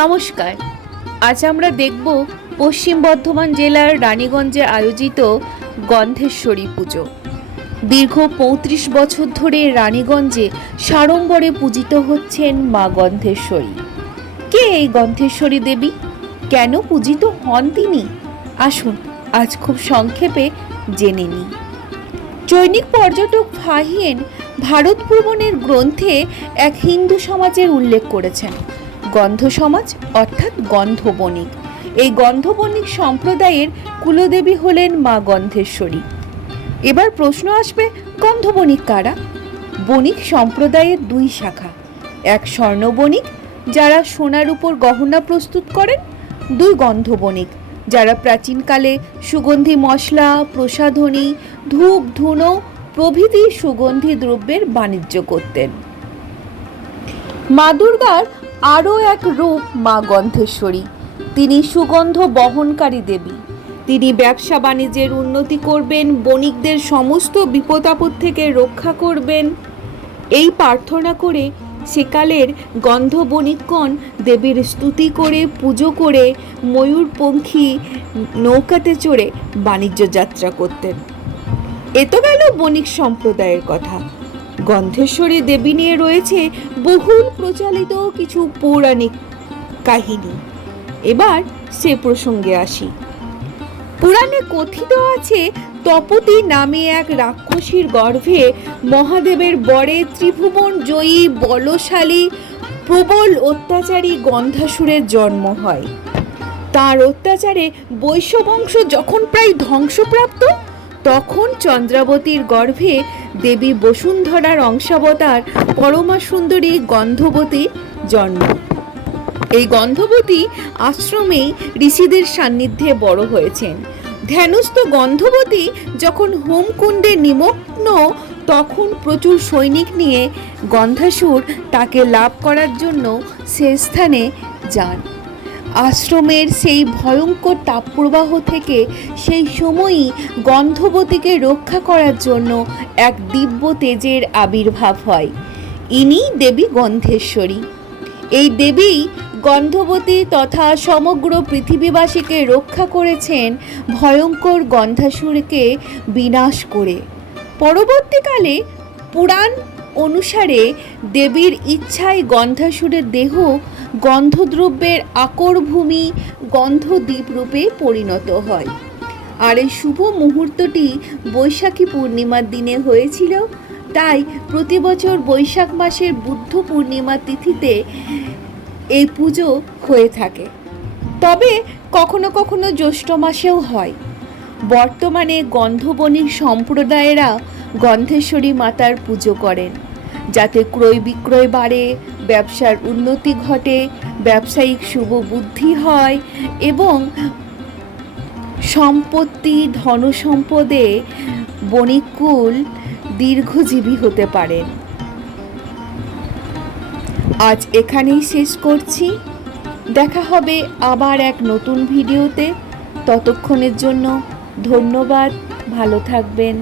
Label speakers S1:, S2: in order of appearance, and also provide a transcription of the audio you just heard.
S1: নমস্কার। আজ আমরা দেখব পশ্চিম বর্ধমান জেলার রানীগঞ্জে আয়োজিত গন্ধেশ্বরী পুজো। দীর্ঘ পঁয়ত্রিশ বছর ধরে রানীগঞ্জে সাড়ম্বরে পূজিত হচ্ছেন মা গন্ধেশ্বরী। কে এই গন্ধেশ্বরী দেবী? কেন পূজিত হন তিনি? আসুন আজ খুব সংক্ষেপে জেনে নিই। চৈনিক পর্যটক ফাহিয়েন ভারত ভ্রমণের গ্রন্থে এক হিন্দু সমাজের উল্লেখ করেছেন। গন্ধ সমাজ অর্থাৎ গন্ধ বণিক এই গন্ধ বণিক সম্প্রদায়ের কুলদেবী হলেন মা গন্ধেশ্বরী। এবার প্রশ্ন আসবে গন্ধ বণিক কারা? বণিক সম্প্রদায়ের দুই শাখা। এক স্বর্ণ বণিক যারা সোনার উপর গহনা প্রস্তুত করেন। দুই গন্ধ বণিক যারা প্রাচীনকালে সুগন্ধি মশলা, প্রসাধনী, ধূপ, ধুনো প্রভৃতি সুগন্ধি দ্রব্যের বাণিজ্য করতেন। মা দুর্গার আরও এক রূপ মা গন্ধেশ্বরী। তিনি সুগন্ধ বহনকারী দেবী। তিনি ব্যবসা বাণিজ্যের উন্নতি করবেন, বণিকদের সমস্ত বিপদ আপদ থেকে রক্ষা করবেন। এই প্রার্থনা করে সেকালের গন্ধ বণিকগণ দেবীর স্তুতি করে, পুজো করে ময়ূরপঙ্খী নৌকাতে চড়ে বাণিজ্য যাত্রা করতেন। এ তো গেল বণিক সম্প্রদায়ের কথা। গন্ধেশ্বরী দেবী নিয়ে রয়েছে বহুল প্রচলিত কিছু পৌরাণিক কাহিনী। এবার সে প্রসঙ্গে আসি। পুরাণে কথিত আছে, তপতি নামে এক রাক্ষসীর গর্ভে মহাদেবের বরে ত্রিভুবন জয়ী বলশালী প্রবল অত্যাচারী গন্ধাসুরের জন্ম হয়। তার অত্যাচারে বৈশ্যবংশ যখন প্রায় ধ্বংসপ্রাপ্ত তখন চন্দ্রাবতীর গর্ভে দেবী বসুন্ধরার অংশাবতার পরমা সুন্দরী গন্ধবতী জন্ম। এই গন্ধবতী আশ্রমেই ঋষিদের সান্নিধ্যে বড় হয়েছেন। ধ্যানস্থ গন্ধবতী যখন হোমকুণ্ডে নিমগ্ন, তখন প্রচুর সৈনিক নিয়ে গন্ধাসুর তাকে লাভ করার জন্য সে স্থানে যান। আশ্রমের সেই ভয়ঙ্কর তাপপ্রবাহ থেকে সেই সময়ই গন্ধবতীকে রক্ষা করার জন্য এক দিব্য তেজের আবির্ভাব হয়। ইনি দেবী গন্ধেশ্বরী। এই দেবী গন্ধবতী তথা সমগ্র পৃথিবীবাসীকে রক্ষা করেছেন ভয়ঙ্কর গন্ধাসুরকে বিনাশ করে। পরবর্তীকালে পুরাণ অনুসারে দেবীর ইচ্ছায় গন্ধাসুরের দেহ গন্ধদ্রব্যের আকর ভূমি গন্ধদ্বীপ রূপে পরিণত হয়। আর এই শুভ মুহূর্তটি বৈশাখী পূর্ণিমার দিনে হয়েছিল। তাই প্রতি বছর বৈশাখ মাসের বুদ্ধ পূর্ণিমা তিথিতে এই পুজো হয়ে থাকে। তবে কখনো কখনো জ্যৈষ্ঠ মাসেও হয়। বর্তমানে গন্ধবণিক সম্প্রদায়েরা গন্ধেশ্বরী মাতার পুজো করেন। যাতে ক্রয় বিক্রয় বাড়ে ব্যবসার উন্নতি ঘটে, ব্যবসায়িক শুভ বুদ্ধি হয় এবং সম্পত্তি, ধনসম্পদে বণিককুল দীর্ঘজীবী হতে পারেন আজ এখানেই শেষ করছি। দেখা হবে আবার এক নতুন ভিডিওতে। ততক্ষণের জন্য ধন্যবাদ। ভালো থাকবেন।